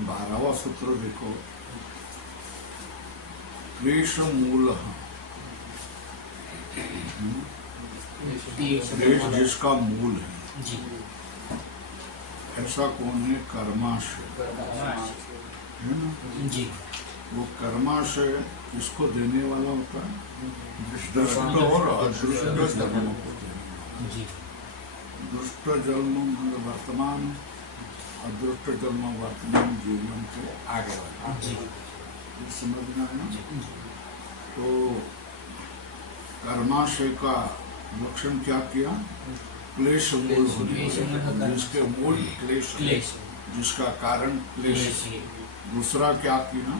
12वां सूत्र देखो, क्लेश मूल। क्लेश जिसका मूल है जी। ऐसा कौन है? कर्माशय है ना जी। वो कर्माशय किसको देने वाला होता है? दुष्ट और अदृष्ट जन्मों को देने वाला। जी। दुष्ट जन्म वर्तमान, अदृष्ट जन्म वर्तमान जीवन के आगे वाला। जी। ये समझना है ना। तो कर्माशय का लक्षण क्या किया? क्लेश मूल होने, जिसके मूल क्लेश, जिसका कारण क्लेश। दूसरा क्या किया?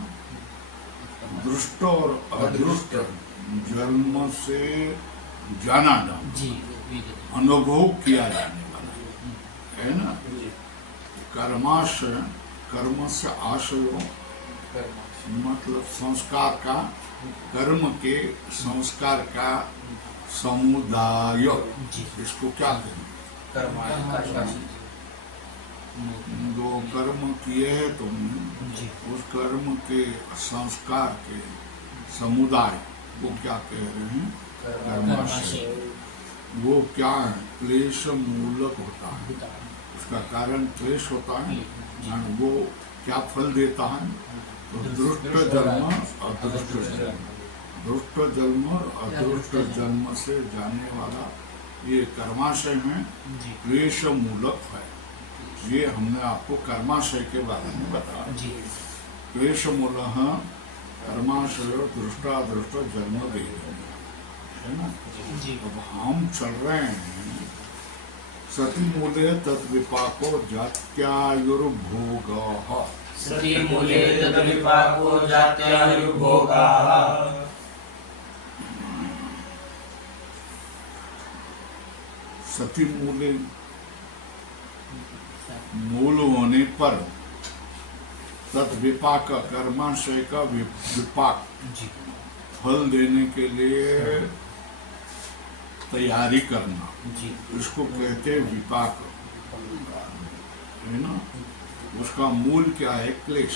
दृष्ट और अदृष्ट जन्म से जाना जाना, अनुभव किया जाने वाला है ना। कर्माशय, कर्म से आशयो मतलब संस्कार का, कर्म के संस्कार का समुदाय। इसको क्या कहें? जो कर्म किए हैं तुमने, उस कर्म के संस्कार के समुदाय वो क्या कह रहे हैं? कर्माशय। वो क्या है? क्लेश मूलक होता है। उसका कारण क्लेश होता है। वो क्या फल देता है? तो दुष्ट जन्म, अदृष्ट जन्म। दुष्ट जन्म और अदृष्ट जन्म से जाने वाला ये कर्माशय में क्लेश मूलक है। ये हमने आपको कर्माशय के बारे में बताया। क्लेश मूल कर्माशय दृष्टादृष्ट जन्म दे है ना। अब हम चल रहे हैं सती मूले तद्विपाको जात्यायुर्भोग। सती मूले तद्विपाको जात्यायुर्भोगाः। सती मूले मूल होने पर तद्विपाक कर्माशय का विपाक फल देने के लिए तैयारी करना, इसको कहते हैं विपाक है ना। उसका मूल क्या है? क्लेश।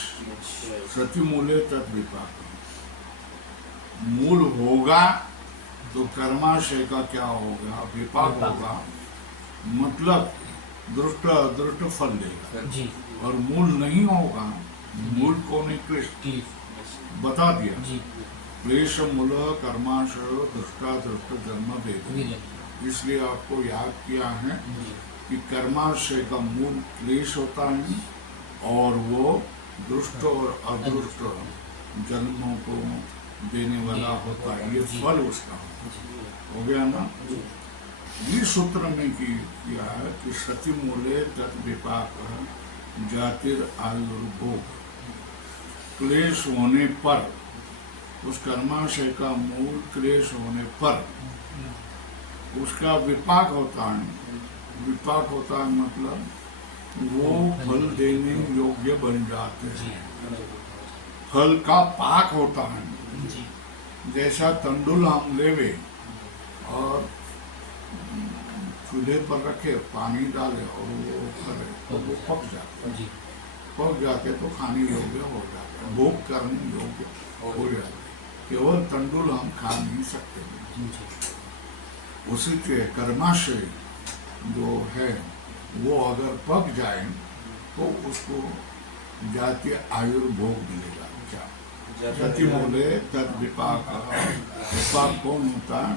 सती मूले तद्विपाक। मूल होगा तो कर्माशय का क्या होगा? विपाक होगा, मतलब दृष्ट अदृष्ट फल देगा। और मूल नहीं होगा, मूल को नहीं क्लेश बता दिया। क्लेश मूल कर्माशय दृष्टादृष्ट जन्म देगा। इसलिए आपको याद किया है कि कर्माशय का मूल क्लेश होता है और वो दुष्ट और अदृष्ट जन्मों को देने वाला होता है। ये फल उसका हो गया ना। ये सूत्र में किया है कि सती मूले तद्विपाक जातिर आयुर्भोग। क्लेश होने पर, उस कर्माशय का मूल क्लेश होने पर उसका विपाक होता है। विपाक होता है मतलब वो फल देने योग्य बन जाते हैं। फल का पाक होता है। जैसा तंडुल हम लेवे और चूल्हे पर रखे, पानी डाले और वो करे तो वो पक जाते। पक जाते तो खाने योग्य हो जाते, भोग करने योग्य हो जाते। केवल तंडुल हम खा नहीं सकते। उसी के कर्माशय जो है वो अगर पक जाए तो उसको जातीय आयुर्भोग मिलेगा। क्या सती बोले तद्विपाक। विपाक कौन होता है?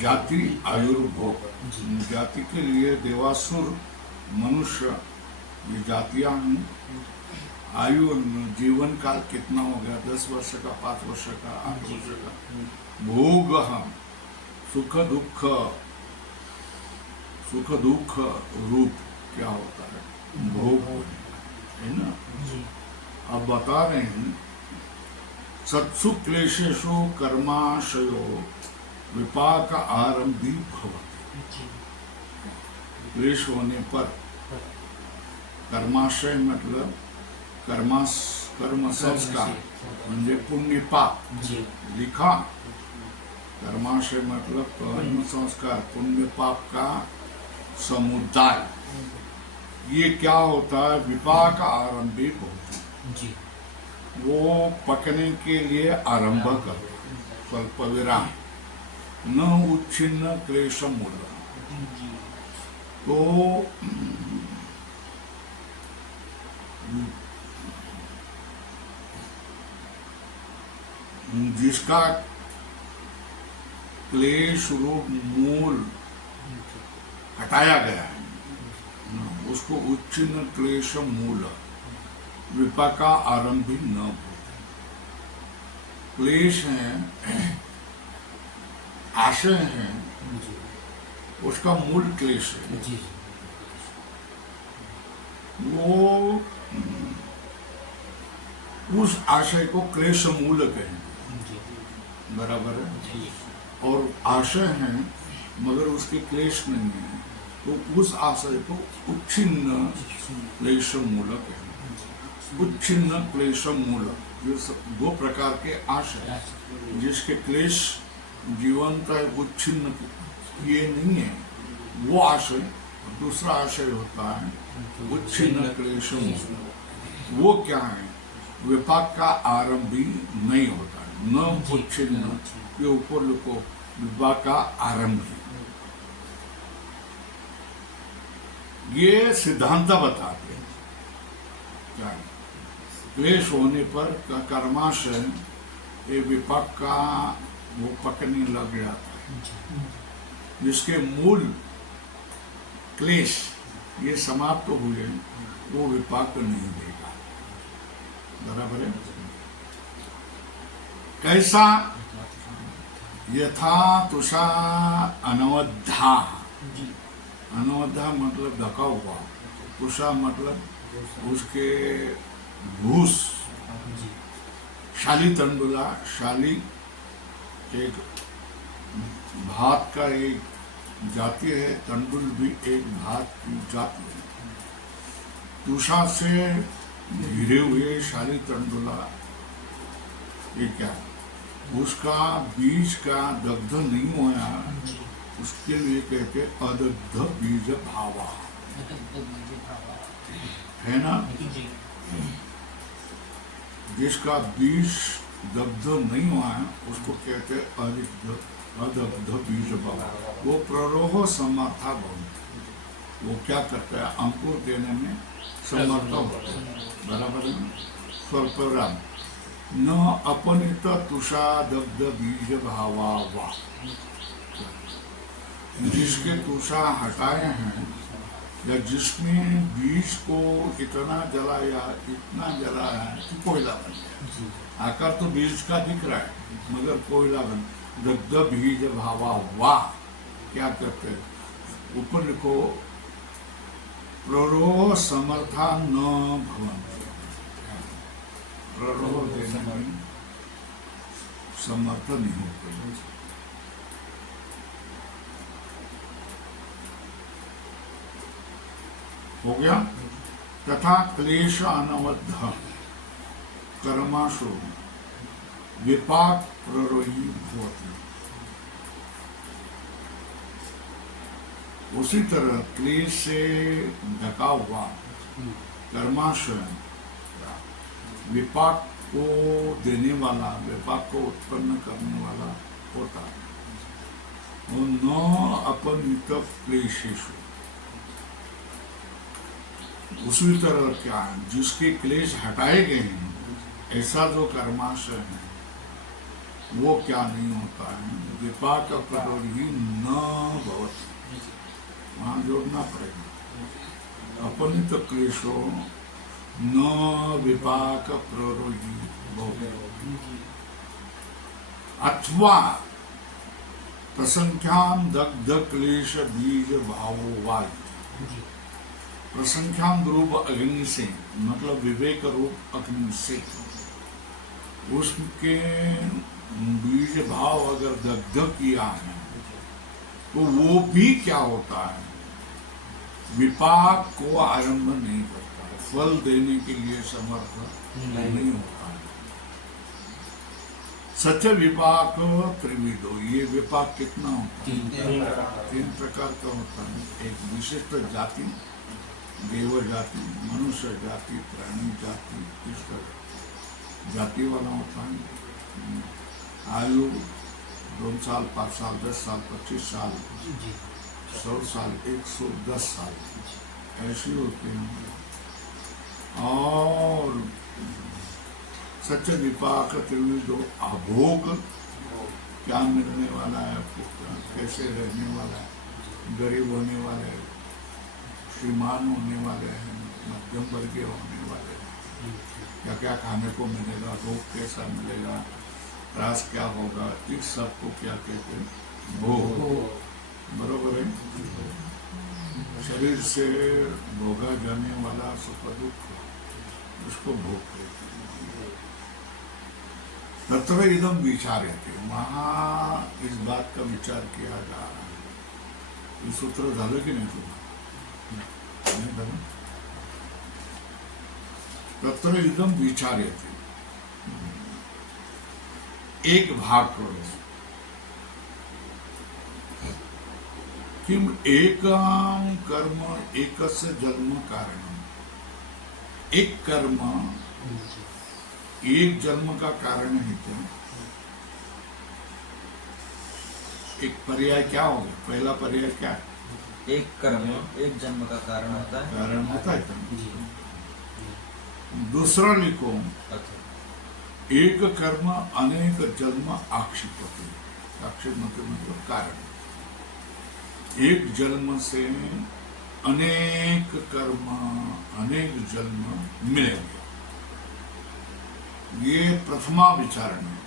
जाति आयुर्भोग। जाति के लिए देवासुर मनुष्य ये जातियां हैं। आयु जीवन काल कितना हो गया? 10 वर्ष का, 5 वर्ष का, 8 वर्ष का। भोग सुख दुख, सुख दुख रूप क्या होता है? भोग है ना। अब बता रहे हैं सत्सु क्लेशेषु कर्माशयो विपाक आरंभी भवति। क्लेश होने पर कर्माशय मतलब कर्म संस्कार म्हणजे पुण्य पाप लिखा। कर्माशय मतलब कर्म संस्कार पुण्य पाप का समुदाय ये क्या होता है, विपाक आरंभिक होता है, जी वो पकने के लिए आरंभ करता है, स्वल्प विराम, न उच्छिन्न क्लेश मूल। तो जिसका क्लेश रूप मूल हटाया गया है, उसको उच्छिन्न क्लेश मूल विपाका आरंभी न बोलते। क्लेश है, आशय है, उसका मूल क्लेश है, जी वो उस आशय को क्लेश मूल कहेंगे, बराबर है। और आशय है मगर उसके क्लेश नहीं है, तो उस आशय को उच्छिन्न क्लेश मूल कहेंगे। उच्छिन्न क्लेश मूल, जो दो प्रकार के आशय, जिसके क्लेश जीवंत है, उच्छिन्न ये नहीं है, वो आशय। दूसरा आशय होता है उच्छिन्न क्लेश मूल। वो क्या है, विपाक का आरंभी नहीं होता है, न उच्छिन्न के ऊपर लिखो विपाक का आरंभी। ये सिद्धांत बताते हैं क्या है? क्लेश होने पर कर्माशय ये विपाक का वो पकड़ने लग जाता है, जिसके मूल क्लेश ये समाप्त हुए, वो विपाक नहीं देगा, बराबर है। कैसा, यथा तुषा अनवद्धा, अनवद्धा मतलब ढका हुआ, तुषा मतलब उसके भूस, शाली तंडुला, शाली एक भात का एक जाति है, तंडुल भी एक भात की जाति है। तुषा से घिरे हुए शाली तंडुला, ये क्या, उसका बीज का दग्ध नहीं होया, उसके लिए कहते अदग्ध बीज भावा, है ना। जिसका बीज दग्ध नहीं हुआ है उसको कहते अदग्ध बीज भावा। वो प्ररोह समर्था भवन, वो क्या करता है, अंकुर देने में समर्थ होता है, बराबर है। स्वल्पराम न अपनित तुषा दग्ध बीज भावा वा, जिसके तुषा हटाए हैं या जिसने बीज को इतना जलाया कि कोयला बन गया। आकार तो बीज का दिख रहा है मगर कोयला बन, दग्ध बीज भावा वाह, क्या करते हैं, ऊपर लिखो प्ररोह समर्था न भवन्ति, प्ररोह देने में समर्थ नहीं होते। हो गया। तथा क्लेश अनवद्ध कर्माशु विपाक प्ररोही होती। उसी तरह क्लेश से ढका हुआ कर्माशय विपाक को देने वाला, विपाक को उत्पन्न करने वाला होता है। और न अपनित क्लेशेषु, उसी तरह क्या है, जिसके क्लेश हटाए गए हैं, ऐसा जो कर्माशय है वो क्या नहीं होता है, विपाक प्ररोही न भवति, वहां जोड़ना पड़ेगा। अपनित क्लेशो न विपाक प्ररोही भवति, अथवा प्रसंख्याम दग्ध क्लेश बीज भावो वायु, प्रसंख्याम रूप अग्नि से मतलब विवेक रूप अग्नि से उसके बीज भाव अगर दग्ध किया है तो वो भी क्या होता है, विपाक को आरंभ नहीं करता है, फल देने के लिए समर्थ नहीं होता है। सत्य विपाक त्रिविधो, ये विपाक कितना होता है, तीन प्रकार का होता है। एक विशिष्ट जाति, देव जाति, मनुष्य जाति, प्राणी जाति, इस तरह जाति वाला होता है। आयु 2 साल, 5 साल, 10 साल, 25 साल, 100 साल, 110 साल ऐसी होती हैं। और सच्चे विपाक त्रिविधो अभोग, क्या मिलने वाला है, कैसे रहने वाला है, गरीब होने वाले हैं, श्रीमान होने वाले हैं, मध्यम वर्गीय होने वाले हैं, क्या क्या खाने को मिलेगा, रोग कैसा मिलेगा, त्रास क्या होगा, इस सब को क्या कहते हैं, भोग। बरोबर है। शरीर से भोगा जाने वाला सुख दुख, उसको भोग कहते हैं। तत्र इदम विचार्यते, वहाँ इस बात का विचार किया जा रहा है। ये सूत्र झालं की नहीं तुम्हाला? नहीं झालं? तत्र इदम विचार्यते, एक भाग करो किम एकम कर्म एकस्य जन्म कारण, एक कर्म एक जन्म का कारण है। क्या एक पर्याय क्या होगा? पहला पर्याय क्या है? एक कर्म एक जन्म का कारण होता है। कारण होता है। दूसरा लिखो, एक कर्म अनेक जन्म आक्षिप होते। आक्षिप मतलब कारण। एक जन्म से अनेक कर्म अनेक जन्म मिलेंगे। ये प्रथमा विचारण है।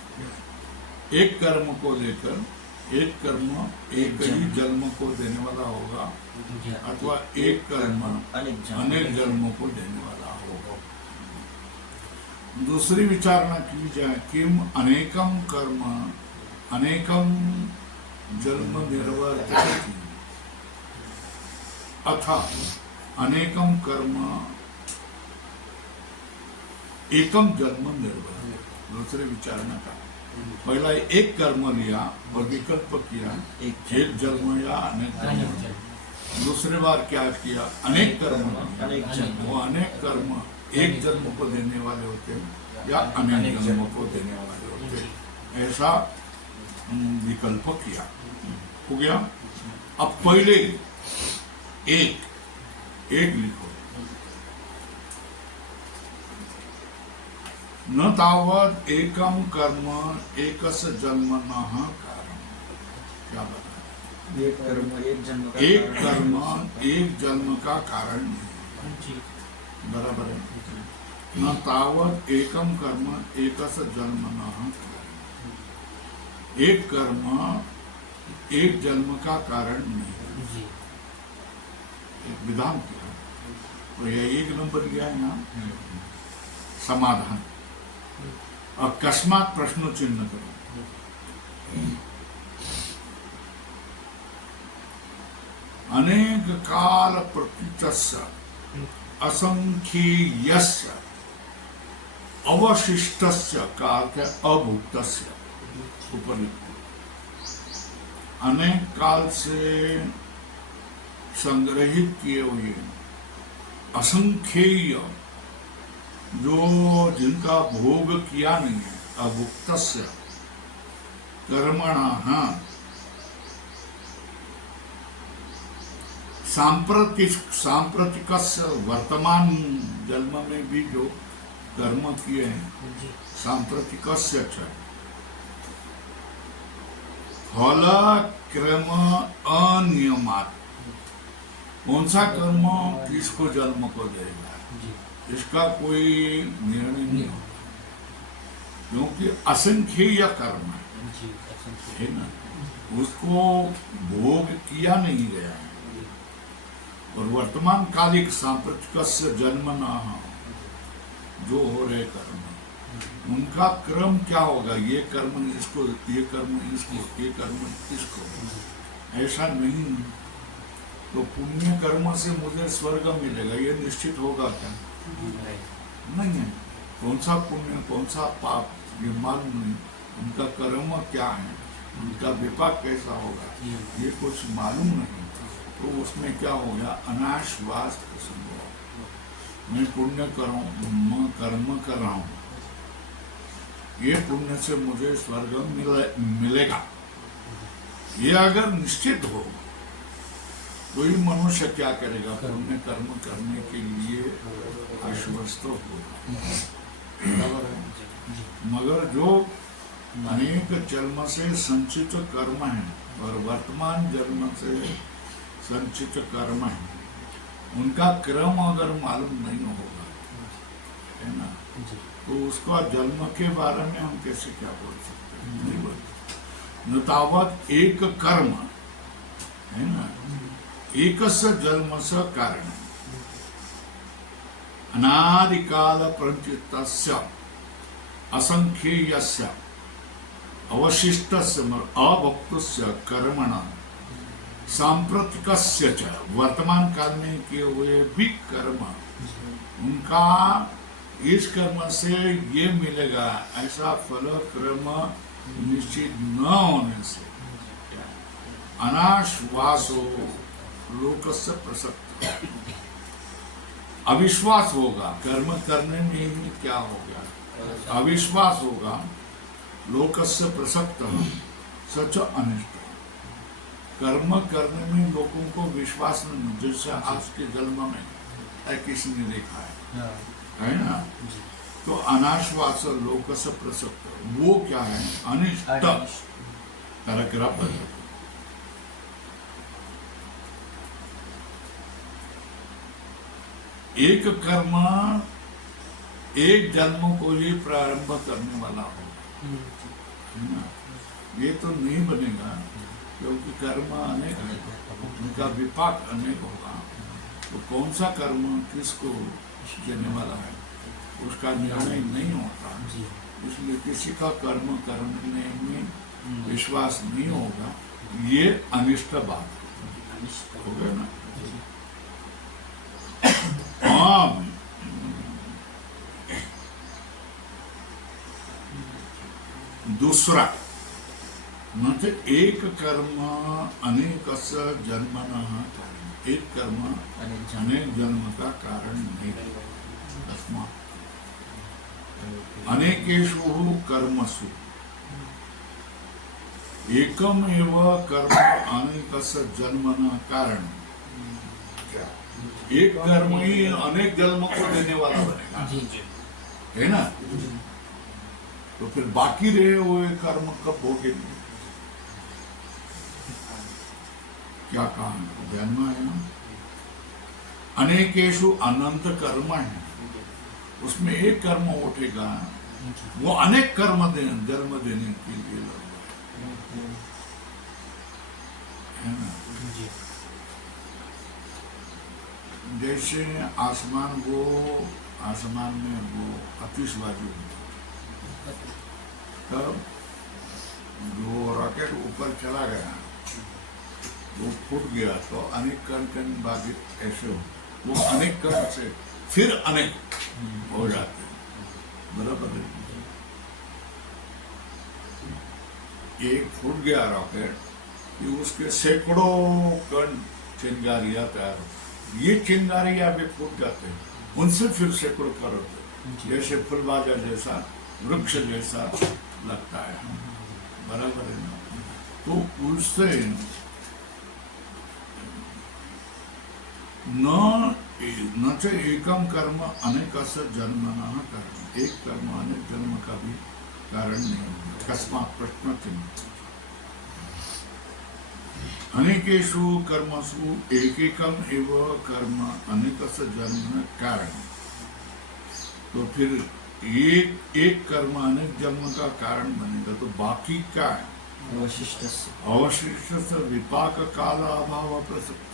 एक कर्म को लेकर एक कर्म एक ही जन्म को देने वाला होगा, अथवा एक कर्म अनेक जन्मों को देने वाला होगा। दूसरी विचारणा की जाए, किम अनेकम कर्म अनेकम जन्म निर्वर्तयति, अथा अनेकम कर्म एकम जन्म निर्वर्तयति। दूसरे विचारणा का पहला एक कर्म लिया और विकल्प किया, एक जन्म या अनेक जन्म। दूसरे बार क्या किया? अनेक कर्म, वो अनेक कर्म एक जन्म को देने वाले होते हैं या अनेक जन्मों को देने वाले होते हैं, ऐसा विकल्प किया। हो गया। अब पहले एक लिखो, न तावत एकम कर्म एकस्य जन्म न कारण। क्या बताया? एक कर्म एक जन्म का एक कारण कर्म एक जन्म का कारण नहीं। बराबर है। न तावत एकम कर्म एकस्य जन्म न कारण। एक कर्म एक जन्म का कारण नहीं। एक विधान किया, तो यह 1 नंबर लिया है यहाँ। समाधान, अकस्मात प्रश्न चिन्ह करो। अनेक काल प्रतीतस्य असंख्येयस्य अवशिष्टस्य का अर्थ है अभुक्तस्य। ऊपर लिखो, अनेक काल से संग्रहित किए हुए असंख्येय, जो जिनका भोग किया नहीं है, अभुक्तस्य कर्मणः सांप्रतिकस्य, वर्तमान जन्म में भी जो कर्म किए हैं, सांप्रतिकस्य फल क्रम अनियमात। कौन सा कर्म किसको जन्म को देगा, इसका कोई निर्णय नहीं होता, क्योंकि असंख्येय कर्म है ना, उसको भोग किया नहीं गया है। और वर्तमान कालिक सांप्रतिक जन्म न जो हो रहे कर्म, उनका क्रम क्या होगा? ये कर्म इसको, ये कर्म इसको, ये कर्म इसको, ऐसा नहीं। तो पुण्य कर्म से मुझे स्वर्ग मिलेगा, ये निश्चित होगा क्या? नहीं है। कौन सा पुण्य कौन सा पाप, ये मालूम नहीं। उनका कर्म क्या है, उनका विपाक कैसा होगा, ये कुछ मालूम नहीं। तो उसमें क्या हो गया, अनाश्वास प्रसंग हुआ। मैं पुण्य करूं, मैं कर्म कर रहा हूं, ये पुण्य से मुझे स्वर्ग मिलेगा, ये अगर निश्चित हो तो ही मनुष्य क्या करेगा, पुण्य कर्म करने के लिए आश्वस्त होगा। मगर जो अनेक जन्म से संचित कर्म है और वर्तमान जन्म से संचित कर्म है, उनका क्रम अगर मालूम नहीं होगा, है ना, तो उसका जन्म के बारे में हम कैसे क्या बोल सकते हैं, नहीं बोल सकते। न तावत एक कर्म, है ना, एकस्य जन्मस्य कारण अनादिकाल प्रचितस्य असंख्येयस्य अवशिष्टस्य अभक्तस्य कर्मण सांप्रतिकस्य च, वर्तमान काल में किए हुए भी कर्म, उनका इस कर्म से ये मिलेगा ऐसा फल कर्म निश्चित न होने से अनाश्वासो लोकस्य प्रसक्त, अविश्वास होगा, कर्म करने में ही क्या हो गया, अविश्वास होगा, लोकस्य प्रसक्त सच अनिष्ट, कर्म करने में लोगों को विश्वास नहीं, जैसे आज के जन्म में किसी ने देखा है ना, तो अनाश्वास लोकस्य प्रसक्त वो क्या है, अनिष्ट पैराग्राफ। एक कर्म एक जन्म को ही प्रारंभ करने वाला हो, है ना, ये तो नहीं बनेगा, क्योंकि कर्म अनेक है, उनका विपाक अनेक होगा, तो कौन सा कर्म किसको देने वाला है उसका निर्णय नहीं होता। इसलिए किसी का कर्म करने में विश्वास नहीं होगा, ये अनिष्ट बात हो गया ना। दूसरा मत एक कर्म अनेक जन्मनः कारण, एक कर्म अनेक जन्म का कारण नहीं, तस्मात् अनेकेषु कर्मसु एकम एव कर्म अनेकस्य जन्मनः कारण, एक कर्म ही अनेक जन्म को देने वाला बनेगा, है ना, तो फिर बाकी रहे हुए कर्म कब होंगे, क्या कहा, जन्म है ना, अनेकेषु अनंत कर्म है, उसमें एक कर्म उठेगा, वो अनेक कर्म जन्म देने के लिए लगा है ना। जैसे आसमान में वो आतिशबाजी होती, तब जो रॉकेट ऊपर चला गया, वो फूट गया, तो अनेक कण बाधित ऐसे हो, वो अनेक कण से फिर अनेक हो जाते हैं, बराबर है। एक फूट गया रॉकेट, कि उसके सैकड़ों कण चिंगारियां तैयार हो, ये चिंगारियां भी फूट जाते हैं, उनसे फिर सैकड़ों कण होते, जैसे फुलबाजा जैसा वृक्ष जैसा लगता है, बराबर है ना। तो उससे न च एकम कर्म अनेकस्य जन्मनः कारण, एक कर्म अनेक जन्म का भी कारण नहीं है। कस्मात् प्रश्न चिन्ह, अनेकेषु कर्मसु एकैकम एव कर्म अनेकस्य जन्म कारण, तो फिर एक कर्म अनेक जन्म का कारण बनेगा, तो बाकी क्या है, अवशिष्ट विपाक काल अभाव प्रसक्त,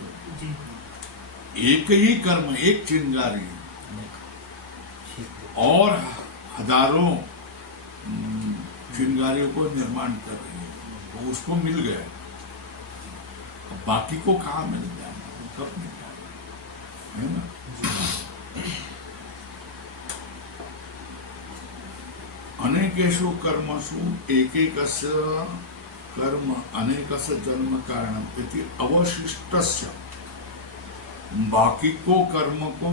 एक ही कर्म, एक चिंगारी और हजारों चिंगारियों को निर्माण कर रही है, तो उसको मिल गया, बाकी को कहाँ मिल जाएगा, कब मिल जाएगा, है ना। अनेकेषु कर्मसु एकैकस्य कर्म अनेकस्य जन्म कारणम् इति अवशिष्टस्य बाकी को कर्म को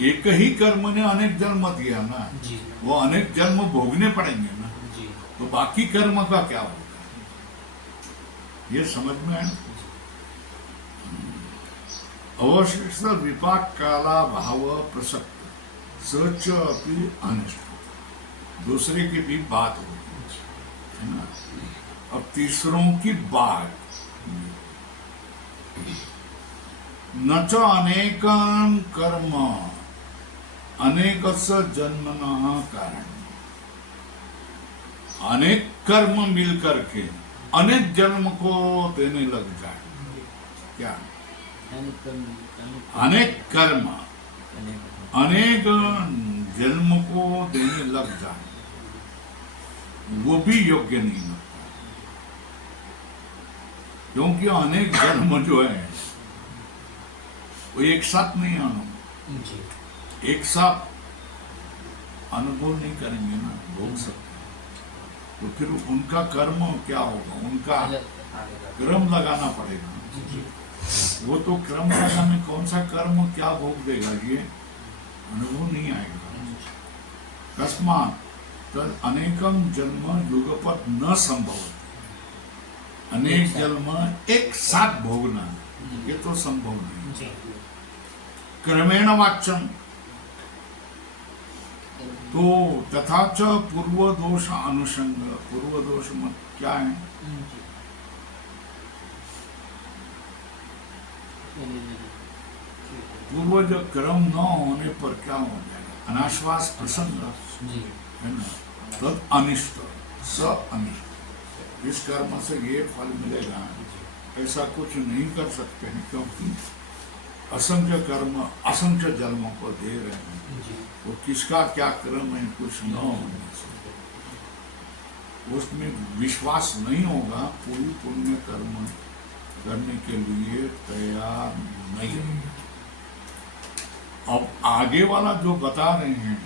एक ही कर्म ने अनेक जन्म दिया ना, जी वो अनेक जन्म भोगने पड़ेंगे ना, जी तो बाकी कर्म का क्या होगा? ये समझ में है। अवशिष्ट विपाक काला भाव प्रसक्त सच अपनी अनिष्ट, दूसरे की भी बात होगी, है ना। अब तीसरों की बात, न च अनेकान कर्म अनेकस्य जन्मनः कारण, अनेक कर्म मिल करके अनेक जन्म को देने लग जाए। क्या? अनेक कर्म अनेक जन्म को देने लग जाए, वो भी योग्य नहीं लगता, क्योंकि अनेक जन्म जो है वो एक साथ नहीं आना, जी एक साथ अनुभव नहीं करेंगे ना, भोग सकते, तो फिर उनका कर्म क्या होगा? उनका क्रम लगाना पड़ेगा। वो तो क्रम लगाने कौन सा कर्म क्या भोग देगा, ये अनुभव नहीं आएगा। तस्मात् तद अनेकम जन्म युगपत न संभव, अनेक जन्म एक साथ भोगना ये तो संभव नहीं। जी क्रमेण वाच्यम, तो तथा च पूर्व दोष अनुसंग, पूर्व दोष मत क्या है? पूर्वज कर्म न होने पर क्या हो जाएगा? अनाश्वास प्रसंग, जी है ना। तद अनिष्ट स अनिष्ट, इस कर्म से ये फल मिलेगा ऐसा कुछ नहीं कर सकते हैं, क्योंकि असंख्य कर्म असंख्य जन्मों को दे रहे हैं। जी वो किसका क्या कर्म है कुछ न होने से उसमें विश्वास नहीं होगा, कोई पुण्य कर्म करने के लिए तैयार नहीं है। अब आगे वाला जो बता रहे हैं,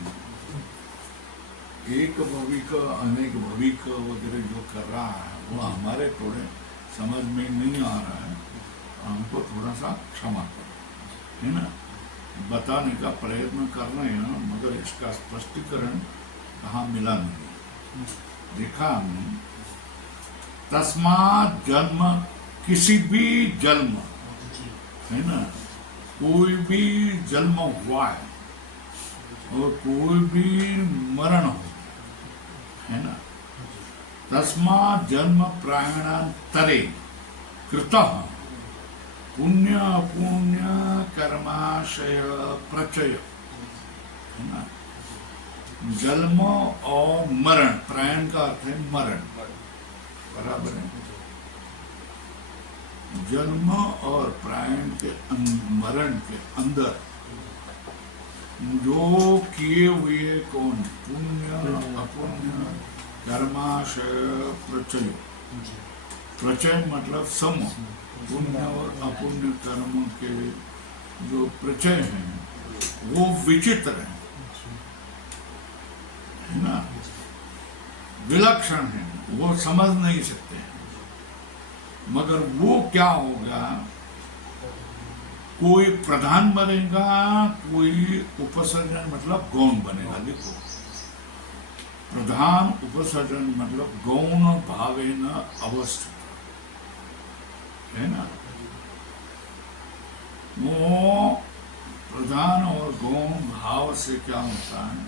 एक भविक अनेक भविक वगैरह जो कर रहा है, वो हमारे थोड़े समझ में नहीं आ रहा है, हमको थोड़ा सा क्षमा करो, है ना। बताने का प्रयत्न कर रहे हैं, मगर इसका स्पष्टीकरण कहाँ मिला नहीं, देखा हमने। तस्मात् जन्म, किसी भी जन्म, है ना, कोई भी जन्म हुआ है और कोई भी मरण हो, है ना। तस्मात् जन्म प्रायणांतरे कृतः पुण्य अपुण्य कर्माशय प्रचय, है ना। जन्म और मरण, प्रायण का अर्थ है मरण, बराबर है। जन्म और प्रायण के मरण के अंदर जो किए हुए कौन, पुण्य अपुण्य कर्माशय प्रचय, प्रचय मतलब सम, पुण्य और अपुण्य कर्म के जो प्रचय हैं वो विचित्र हैं, है ना, विलक्षण है, वो समझ नहीं सकते हैं। मगर वो क्या होगा, कोई प्रधान बनेगा, कोई उपसर्जन मतलब गौण बनेगा। देखो, प्रधान उपसर्जन मतलब गौण भावेन अवस्थित, है ना। वो प्रधान और गौण भाव से क्या होता है,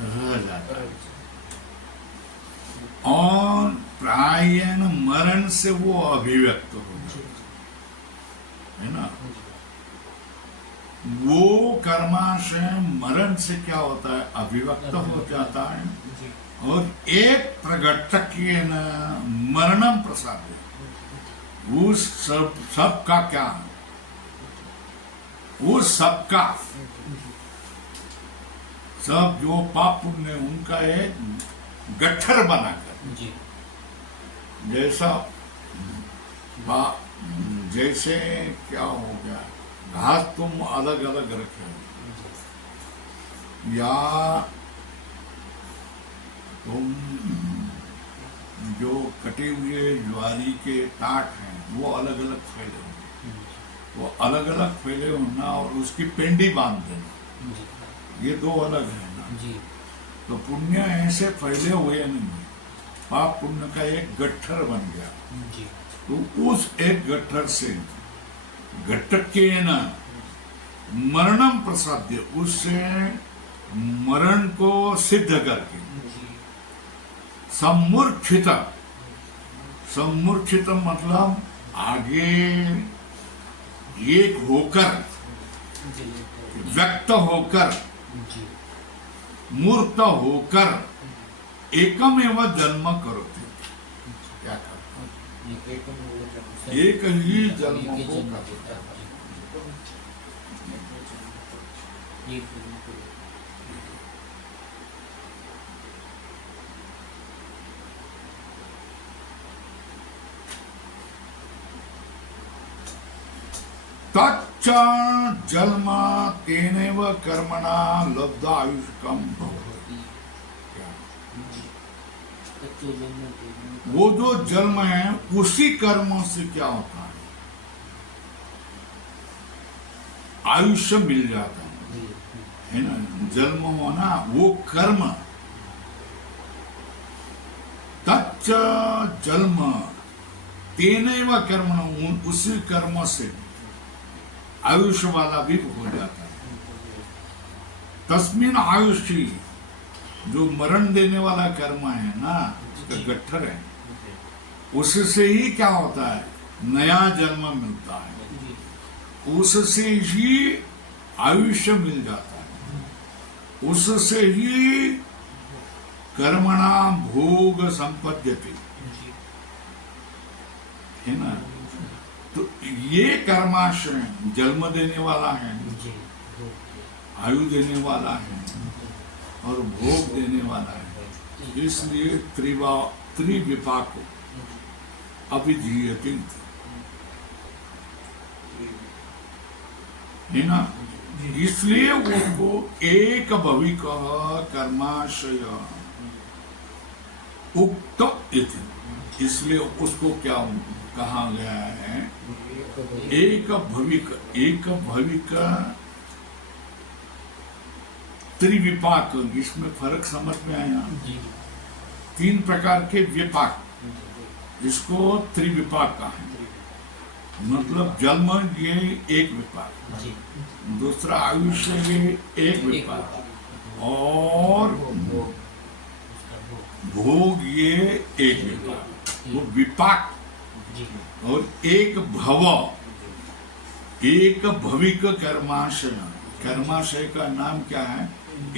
रह जाता है, और प्रायण मरण से वो अभिव्यक्त हो जाता है ना। वो कर्माशय मरण से क्या होता है, अभिव्यक्त हो जाता है, और एक प्रगटक मरणम प्रसाद, उस सब का क्या, उस सबका सब जो पाप पुण्य उनका एक गट्ठर बनाकर, जैसा जैसे क्या हो गया, घास तुम अलग अलग रखे हो, या तुम जो कटे हुए ज्वारी के टाट हैं वो अलग अलग फैले हो, वो अलग अलग फैले होना और उसकी पेंडी बांध देना, जी ये दो अलग है ना। जी तो पुण्य ऐसे फैले हुए नहीं, पाप पुण्य का एक गट्ठर बन गया। जी तो उस एक गट्ठर से घटके न मरणम प्रसाद्य, उससे मरण को सिद्ध करके सम्मूर्छित, सम्मूर्छित मतलब आगे एक होकर, जी व्यक्त होकर, जी मूर्त होकर एकमेव जन्म करो। क्या करता, एक ही जन्म को करता। तच्च जन्म तेनेव कर्मणा लब्ध आयुष्कम भवति। वो जो जन्म है उसी कर्म से क्या होता है, आयुष्य मिल जाता है ना। जन्म होना वो कर्म, तच्च जन्म तेनेव कर्मणा, उसी कर्म से आयुष्य वाला भी हो जाता है। तस्मिन आयुषी, जो मरण देने वाला कर्म है ना, उसका गट्ठर है, उससे ही क्या होता है, नया जन्म मिलता है, उससे ही आयुष्य मिल जाता है, उससे ही कर्मणा भोग संपद्यते, है ना। तो ये कर्माश्रय जन्म देने वाला है, आयु देने वाला है और भोग देने वाला है, इसलिए त्रिविपाक अभिधीयते, है ना। इसलिए उनको एक भविक कर्माशय उक्त इति, इसलिए उसको क्या कहा गया है, एक भविक। एक भविक त्रिविपाक, इसमें फर्क समझ में आया। तीन प्रकार के विपाक, इसको त्रिविपाक का है, मतलब जन्म ये एक विपाक, दूसरा आयुष्य ये एक विपाक, और भोग ये एक विपाक, वो विपाक। और एक भव, एक भविक कर्माशय, कर्माशय का नाम क्या है,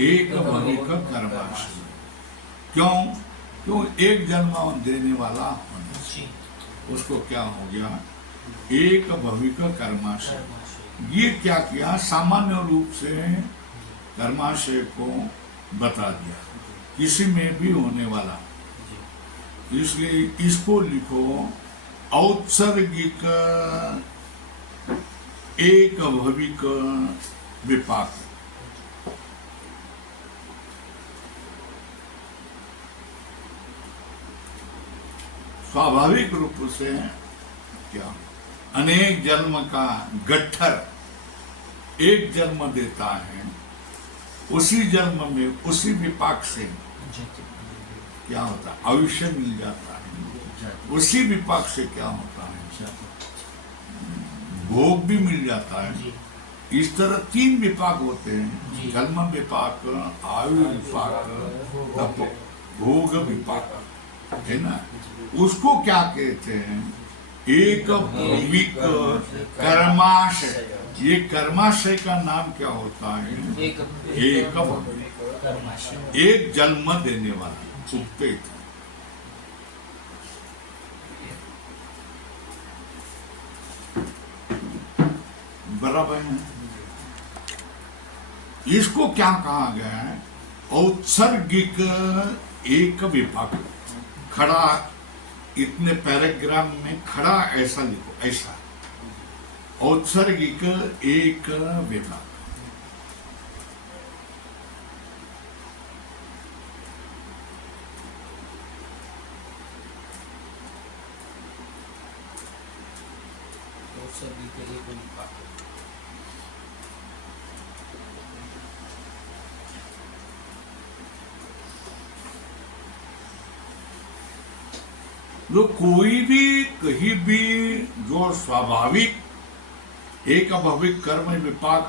एक भविक कर्माशय। क्यों एक जन्म देने वाला होने, उसको क्या हो गया, एक भविक कर्माशय। ये क्या किया, सामान्य रूप से कर्माशय को बता दिया, किसी में भी होने वाला, इसलिए इसको लिखो औत्सर्गिक एक भविक विपाक। स्वाभाविक रूप से क्या, अनेक जन्म का गट्ठर एक जन्म देता है, उसी जन्म में उसी विपाक से क्या होता है, आयुष्य मिल जाता है, उसी विपाक से क्या होता है, भोग भी मिल जाता है। इस तरह तीन विपाक होते हैं, जन्म विपाक, आयु विपाक, भोग विपाक, है ना। उसको क्या कहते हैं, एक भविक कर्माशय। ये कर्माशय का नाम क्या होता है, एक भविक, एक जन्म देने वाला, उपतेत। बराबर है। इसको क्या कहा गया है, औत्सर्गिक एक विपाक। खड़ा, इतने पैराग्राफ में खड़ा ऐसा लिखो, ऐसा औत्सर्गिक एक विपाक। वो सभी के लिए कोई पाप है। जो कोई भी कहीं भी जो स्वाभाविक एक अभविक कर्म विपाक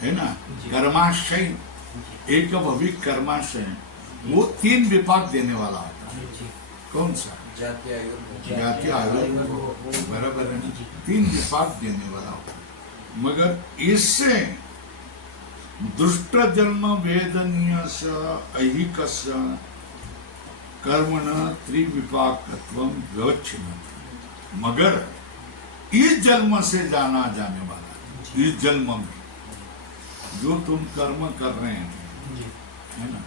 है ना, जी। कर्माशय जी एक अभविक कर्माशय, वो 3 विपाक देने वाला होता है। जी कौन सा? जाति आयु जाति आयु, बराबर है ना, 3 विपाक देने वाला होता है। मगर इससे दुष्ट जन्म वेदनीय ऐहिकस्य कर्मण त्रिविपाकत्वं व्यवच्छिन्नति। मगर इस जन्म से जाना जाने वाला, इस जन्म में जो तुम कर्म कर रहे हैं, जी है ना,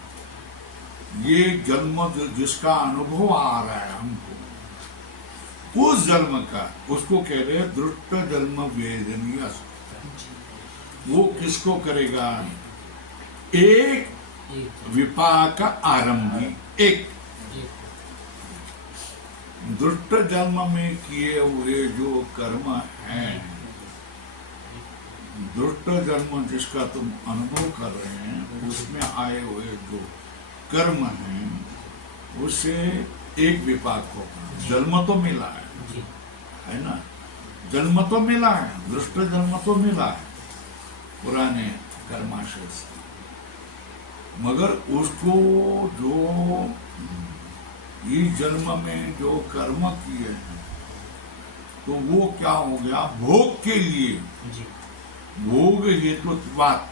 ये जन्म जिसका अनुभव आ रहा है हमको, उस जन्म का, उसको कह रहे हैं दुष्ट जन्म वेदनीय। वो किसको करेगा? एक विपाक आरंभी, एक दुष्ट जन्म में किए हुए जो कर्म हैं, दुष्ट जन्म जिसका तुम अनुभव कर रहे हैं, उसमें आए हुए जो कर्म हैं, उससे एक विपाक होगा। जन्म तो मिला है ना, जन्म तो मिला है, दुष्ट जन्म तो मिला है पुराने कर्माशय से, मगर उसको जो इस जन्म में जो कर्म किए हैं, तो वो क्या हो गया? भोग के लिए, भोग हेतुत्वात्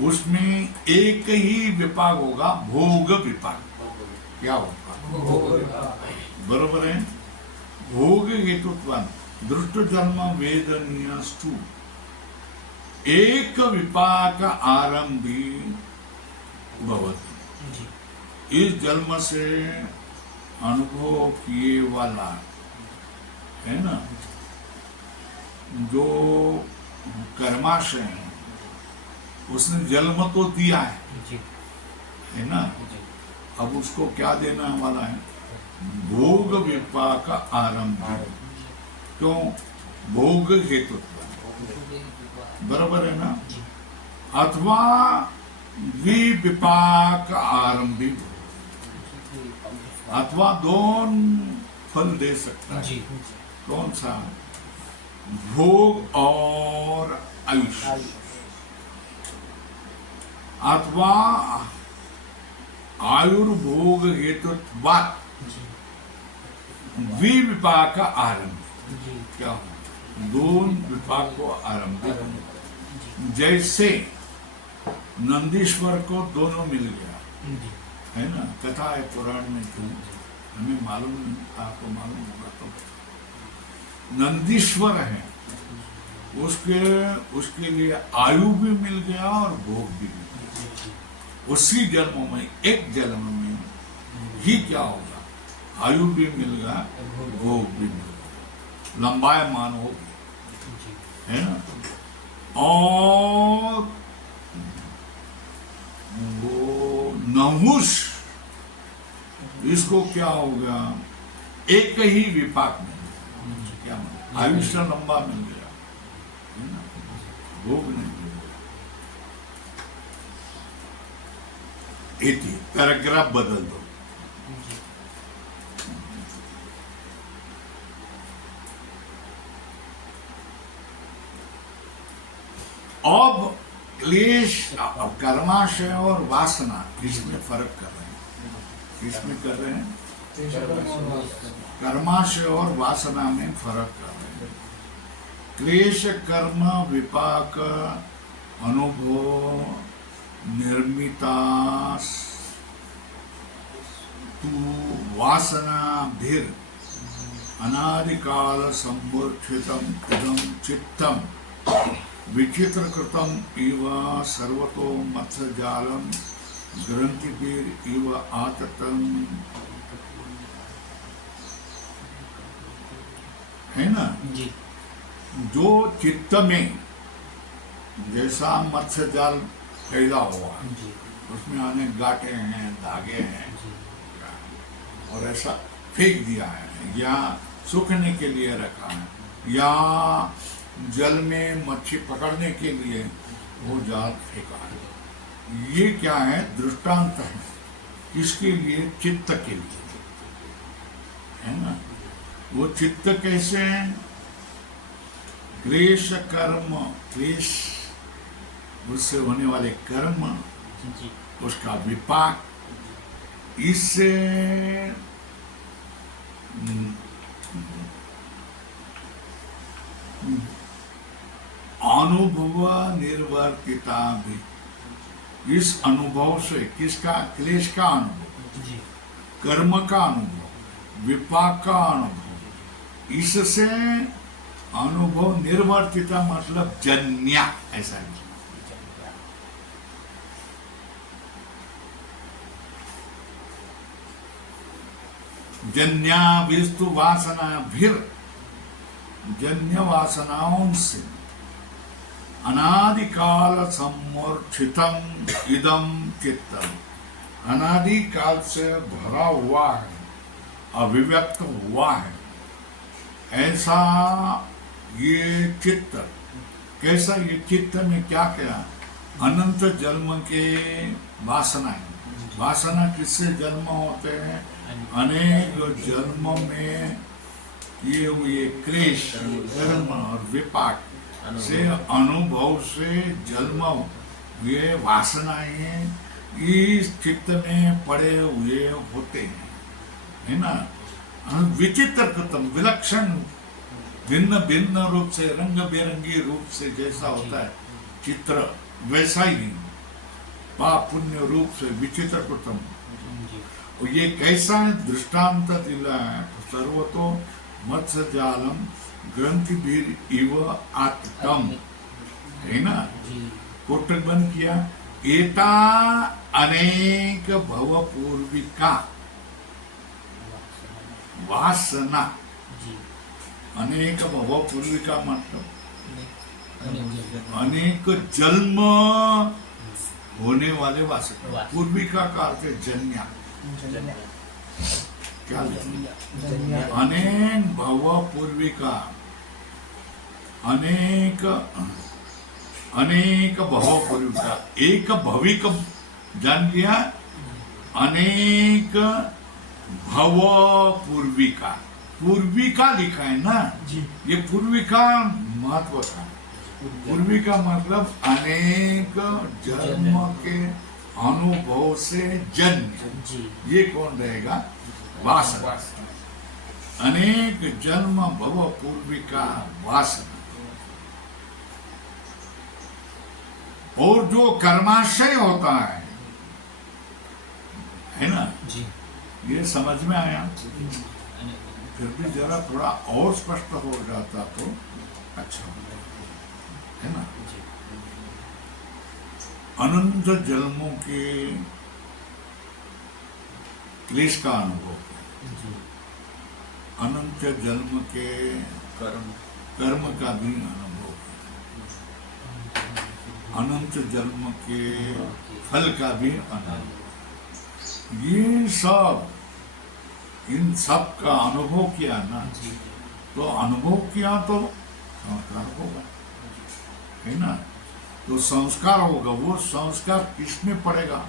उसमें एक ही विपाक होगा, भोग विपाक। क्या होगा? बरोबर है, भोग हेतुत्वात् दुष्ट जन्म वेदनीयस्तु एक विपाक आरंभी भवति। इस जन्म से अनुभव किए वाला, है ना, जो कर्माशय है, उसने जन्म तो दिया है ना, अब उसको क्या देना वाला है? भोग विपाक आरंभ। क्यों? भोग हेतु, बराबर है ना, अथवा विपाक आरंभी, अथवा दोनों फल दे सकता है। कौन सा? भोग और आयुष्य, अथवा आयुर्भोग हेतुत्वात् विपाक आरंभ। क्या हो? दोनों विपाक को आरंभ। जैसे नंदीश्वर को दोनों मिल गया, है ना, कथा है पुराण में, तो हमें मालूम नहीं, आपको मालूम होगा। तो नंदीश्वर है, उसके लिए आयु भी मिल गया और भोग भी मिल गया। उसी जन्म में, एक जन्म में ही क्या होगा? आयु भी मिल गया, भोग भी मिल गया, लंबायमान हो गया, है ना। और वो नहुष, इसको क्या हो गया? एक ही विपाक में क्या मतलब? आयुष्य लंबा मिल गया, है ना, भोग नहीं मिल गया। इति पैराग्राफ बदल दो। अब क्लेश, कर्माशय और वासना, इसमें फर्क कर रहे हैं। इसमें कर रहे हैं, कर्माशय और वासना में फर्क कर रहे हैं। क्लेश कर्म विपाक अनुभव निर्मिता तु वासना भीर अनादिकाल संवर्धितम इदं चित्तम विचित्र कृतम इव सर्वतो मत्स्य जालम ग्रंथिपीर इव आततम, है ना जी। जो चित्त में जैसा मत्स्य जाल फैला हुआ, उसमें अनेक गांठे हैं, धागे हैं, और ऐसा फेंक दिया है, यहाँ सूखने के लिए रखा है, या जल में मच्छी पकड़ने के लिए वो जाल फेंका है। ये क्या है? दृष्टांत है। किसके लिए? चित्त के लिए, है ना। वो चित्त कैसे है? क्लेश कर्म, क्लेश उससे होने वाले कर्म, जी उसका विपाक, इससे अनुभव निर्वर्तिता भी, इस अनुभव से, किसका? क्लेश का अनुभव, जी कर्म का अनुभव, विपाक का अनुभव, इससे अनुभव निर्वर्तिता मतलब जन्या, ऐसा है। जन्या विस्तु वासना भीर, जन्य वासनाओं से अनादिकाल समूर्छितम इदम चित्तम, अनादिकाल से भरा हुआ है, अभिव्यक्त हुआ है ऐसा ये चित्त। कैसा? ये चित्त में क्या क्या? अनंत जन्म के वासनाएं। वासना किससे जन्म होते हैं? अनेक जन्मों में किए हुए क्लेश, कर्म और विपाक से, अनुभव से जन्म हुए वासनाएं इस चित्त में पड़े हुए होते हैं, है ना। विचित्र कृतम, विलक्षण, भिन्न भिन्न रूप से, रंग बिरंगी रूप से जैसा होता है चित्र, वैसा ही पाप पुण्य रूप से विचित्र कृतम। और ये कैसा है? दृष्टांत दिला है। सर्वतो मत्स्य जालम ग्रंथि भीर इव आत्तम, है ना। कोटक बंद किया। एता अनेक भव पूर्विका वासना, अनेक भव पूर्विका मतलब अनेक जन्म होने वाले वासना। पूर्विका का अर्थ है जन्या। क्या? अनेक भव पूर्विका, अनेक अनेक भव पूर्विका, एक भविक जान लिया, अनेक भव पूर्विका। पूर्विका लिखा है ना जी। ये पूर्विका महत्व था। पूर्विका मतलब अनेक जन्म के अनुभव से जन्म। ये कौन रहेगा? वासना। अनेक जन्म भव पूर्विका वासना। और जो कर्माशय होता है ना जी, ये समझ में आया। फिर भी जरा थोड़ा और स्पष्ट हो जाता तो अच्छा होता, है ना। अनंत जन्मों के क्लेश का अनुभव, अनंत जन्म के कर्म का भी अनुभव, अनंत जन्म के फल का भी अनुभव। ये सब, इन सब का अनुभव किया ना, तो अनुभव किया तो संस्कार होगा, है ना। तो संस्कार होगा, वो संस्कार किसमें पड़ेगा?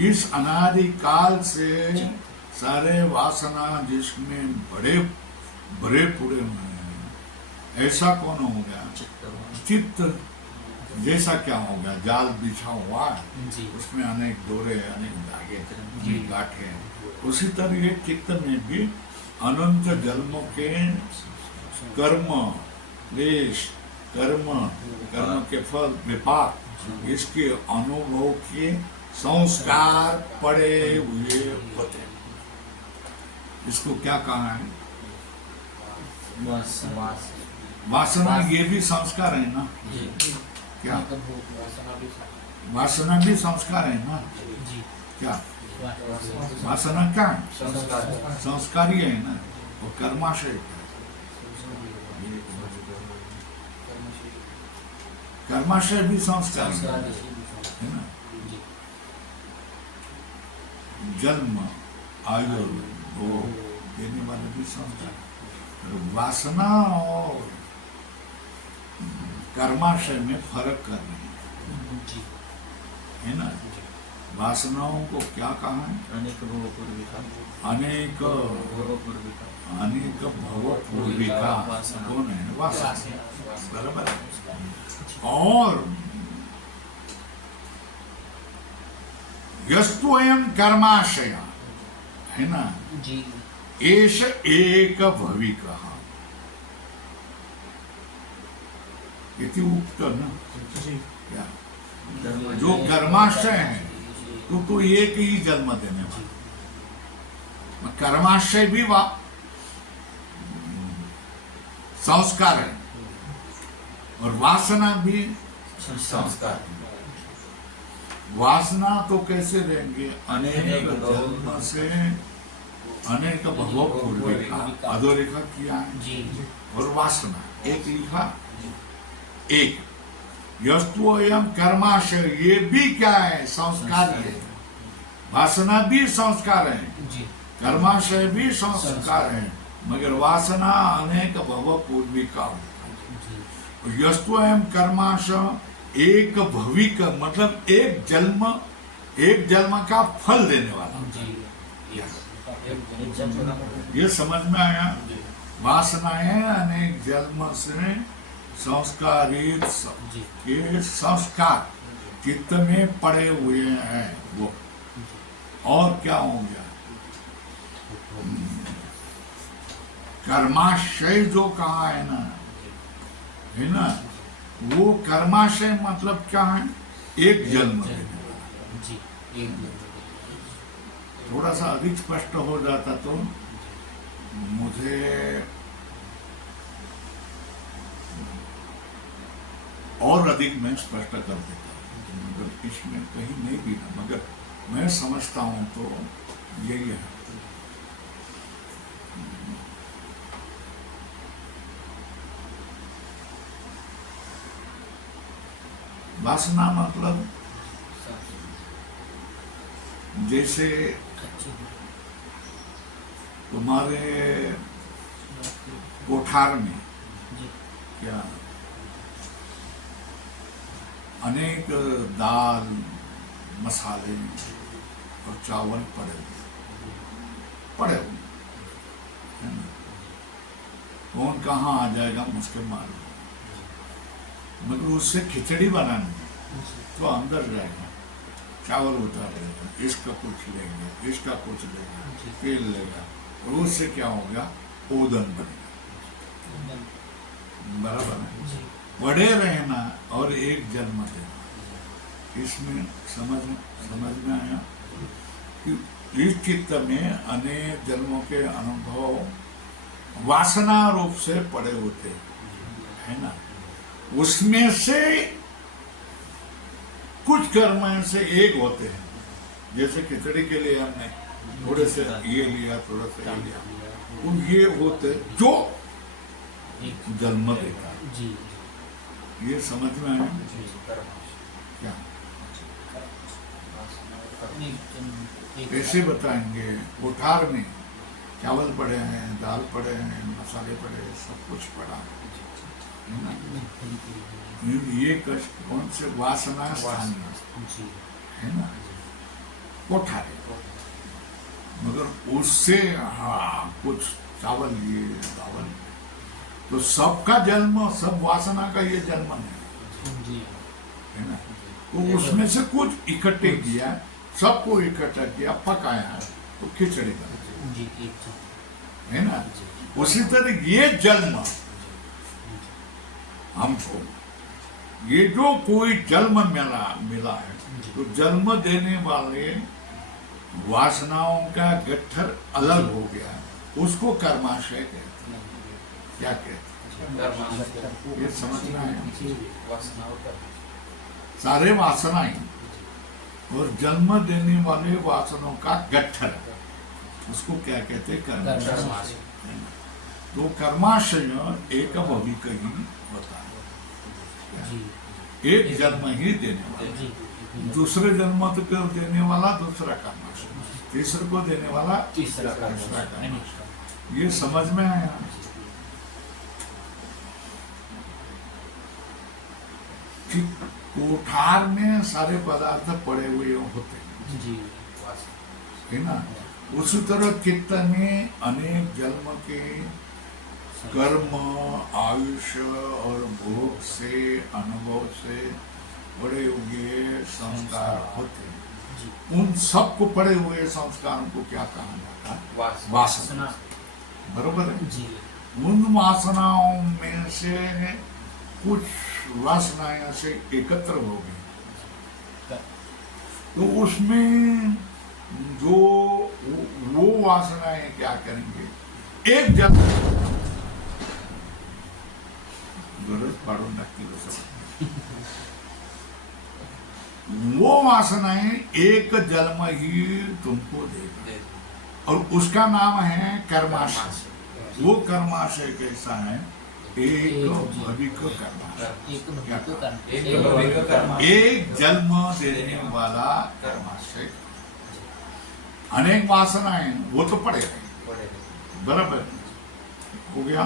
इस अनादि काल से सारे वासना जिसमें बड़े भरे पूरे हुए हैं, ऐसा कौन हो गया? चित्त। जैसा क्या हो गया? जाल बिछा हुआ है, उसमें अनेक डोरे, अनेक धागे, गांठे। उसी तरह ये चित्त में भी अनंत जन्मों के कर्म, क्लेश, कर्म के फल, विपाक, इसके अनुभव के संस्कार पड़े हुए होते। इसको क्या कहा है? वासना। ये भी संस्कार है ना। क्या? वासना भी संस्कार है ना। क्या वासना? क्या संस्कार ही है ना। वो कर्माशय, कर्माशय भी संस्कार है ना। जन्म, आयु, वो देने वाले भी संस्कार। वासना और कर्माशय में फर्क कर रहे हैं, जी है ना। वासनाओं को क्या कहा है? अनेक भवपूर्विका अनेक भवपूर्विका अनेक भवपूर्विका वासना। कौन है? वासना, वासना। बराबर है। और यस्तुयम कर्माशय, है ना, जी एष एक भविका इति उक्त न। क्या? जो कर्माशय है तो एक ही जन्म देने वाला। कर्माशय भी संस्कार है और वासना भी संस्कार। वासना तो कैसे रहेंगे? अनेक जन्म से अनेक भवपूर्विका अधोरेखा किया है। जी और वासना एक लिखा, एक यस्तुयम कर्माशय, ये भी क्या है? संस्कार है। वासना भी संस्कार है, जी कर्माशय भी संस्कार है, मगर वासना अनेक भवपूर्विका। जी यस्तुयम कर्माशय एक भविक, मतलब एक जन्म का फल देने वाला। जी एक जन्म का ये समझ में आया? वासनाएं अनेक जन्म से संस्कारित जी के संस्कार चित्त में पड़े हुए हैं वो। और क्या हो गया? कर्माशय जो कहा है ना, वो कर्माशय मतलब क्या है? एक जन्म देने वाला। जी एक थोड़ा सा अधिक स्पष्ट हो जाता तो मुझे और अधिक मैं स्पष्ट कर देता, मगर इसमें कहीं नहीं भी ना, मगर मैं समझता हूं तो यही है। वासना मतलब जैसे तुम्हारे कोठार में जी क्या अनेक दाल मसाले और चावल पड़े हुए है ना। कौन कहाँ आ जाएगा मुझके मालूम, मगर उससे खिचड़ी बनानी तो अंदर जाएगा, चावल उतारेगा, इसका कुछ लेगा, इसका कुछ लेगा, तेल लेगा, और उससे क्या होगा? ओदन बनेगा। बराबर है। बड़े रहना और एक जन्म देना, इसमें समझ में आया कि इस चित्त में अनेक जन्मों के अनुभव वासना रूप से पड़े होते है ना। उसमें से कुछ कर्म से एक होते हैं, जैसे खिचड़ी के लिए हमने थोड़े से ये लिया, थोड़ा सा ये लिया, तो ये होते जो जन्म देता। जी ये समझ में आया क्या? कैसे बताएंगे? कोठार में चावल पड़े हैं, दाल पड़े हैं, मसाले पड़े हैं, सब कुछ पड़ा है ना। ये कष्ट कौन से? वासना स्थानीय है ना, कोठार है। मगर उससे कुछ चावल लिए, दावल, तो सबका जन्म, सब वासना का ये जन्म है ना। तो उसमें से कुछ इकट्ठे किया, सबको इकट्ठा किया, पकाया, तो खिचड़ी का है ना। उसी तरह ये जन्म हमको, ये जो कोई जन्म मिला है, तो जन्म देने वाले वासनाओं का गट्ठर अलग हो गया, उसको कर्माशय कहते हैं। क्या कहते हैं? ये समझना है। सारे वासनाएं और जन्म देने वाले वासनों का गट्ठर, उसको क्या कहते हैं? कर्माशय। तो कर्माशय एक भविक ही होता है, एक जन्म ही देने वाला, दूसरे जन्म को देने वाला दूसरा कर्माशय, तीसरे को देने वाला तीसरा कर्माशय। ये समझ में आया? कि कोठार में सारे पदार्थ पड़े हुए होते हैं, जी है ना। उसी तरह चित्त में अनेक जन्म के कर्म, आयुष्य और भोग से, अनुभव से पड़े हुए संस्कार होते हैं। जी उन सबको पड़े हुए संस्कारों को क्या कहा जाता है? वासना। सुना बरोबर है। जी उन वासनाओं में से कुछ वासनाएं से एकत्र हो गई, तो उसमें जो वो वासनाएं क्या करेंगे, एक जन गरज पाड़ो नक्की हो सब, वो वासनाएं एक जन्म ही तुमको देगा, और उसका नाम है कर्माशय। वो कर्माशय कैसा है? एक भविक कर्माशय, एक भविक कर्म एक भविक कर्म, एक जन्म देने वाला कर्माशय। अनेक वासनाएं वो तो पड़े रहे, बराबर हो गया।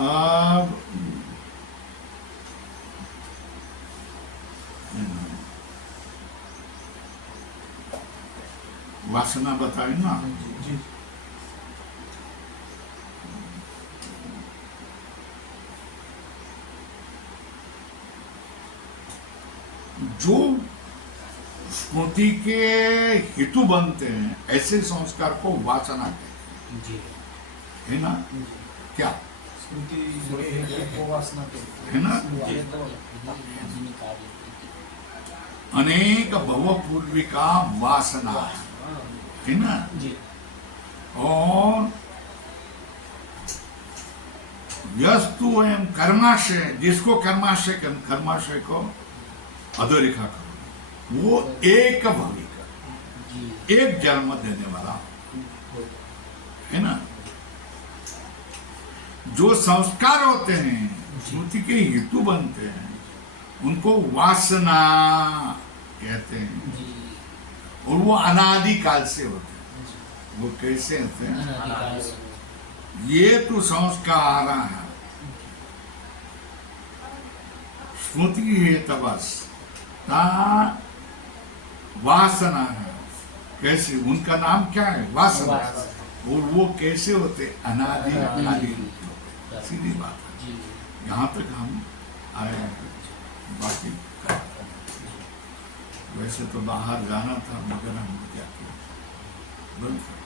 अब वासना बताई ना, जो स्मृति के हेतु बनते हैं ऐसे संस्कार को वासना कहते जी हैं, है ना। क्या है ना। अनेक भवपूर्विका वासना है ना। जी और यस्तु एवं कर्माशय, जिसको कर्माशय को अधोरेखा करो, वो एक भविक, जी एक जन्म देने वाला है ना। जो संस्कार होते हैं स्मृति के हेतु बनते हैं, उनको वासना कहते हैं, जी और वो अनादि काल से होते हैं। वो कैसे होते हैं? अनादिकाल से। ये तो संस्कार है, स्मृति है तबस वासना है। कैसे? उनका नाम क्या है? वासना। और वो कैसे होते? अनादि कालीन होते। सीधी बात है। जी यहाँ तक हम आए हैं, बाकी वैसे तो बाहर जाना था, मगर हम क्या किया, बंद कर।